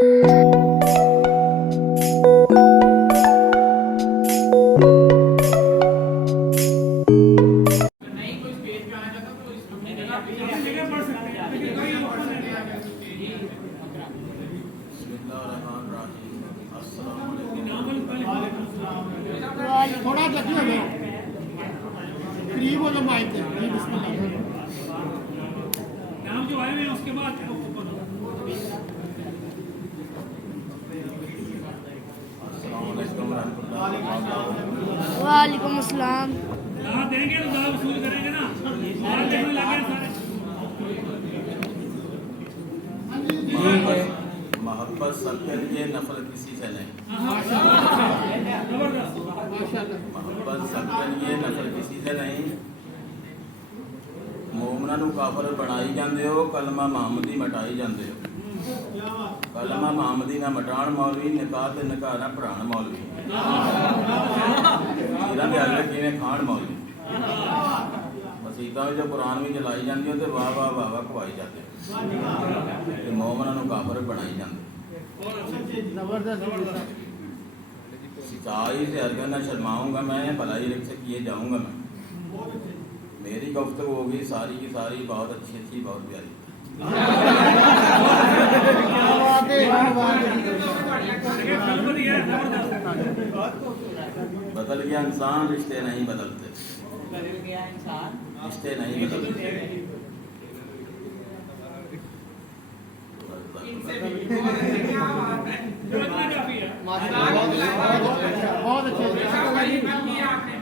थोड़ा जल्दी हो गया, करीब हो जाओ माइक के। नाम जो आए हुए हैं उसके बाद वालेकुम अस्सलाम। दावत देंगे तो दावत वसूल करेंगे ना, दावत देने लगे सारे। मोहब्बत सबके लिए, नफरत किसी से नहीं। मोहब्बत सबके लिए, नफरत किसी से नहीं। मोमना नू काफर बनाई जाते हो, कलमा महमदी मटाई जाते हो। कलमा महमदी ना मटाण मौलवी, निकाह ते निकाह ना पढ़ाण मौलवी। खीरां दे अगले किवें खाण मौलवी। मसीतां विच कुरान भी जलाई जाती हो तो वाह वाह वाह वाह खवाई जाते हो। मोमना नू काफर बनाई जाते। सिंचाई से हरगिज़ न शर्माऊंगा मैं, भलाई रिक्स से किए जाऊंगा मैं। मेरी गुफ्तगू होगी सारी की सारी बहुत अच्छी अच्छी, बहुत प्यारी। बदल गया इंसान, रिश्ते नहीं बदलते। रिश्ते नहीं बदलते। बहुत अच्छे।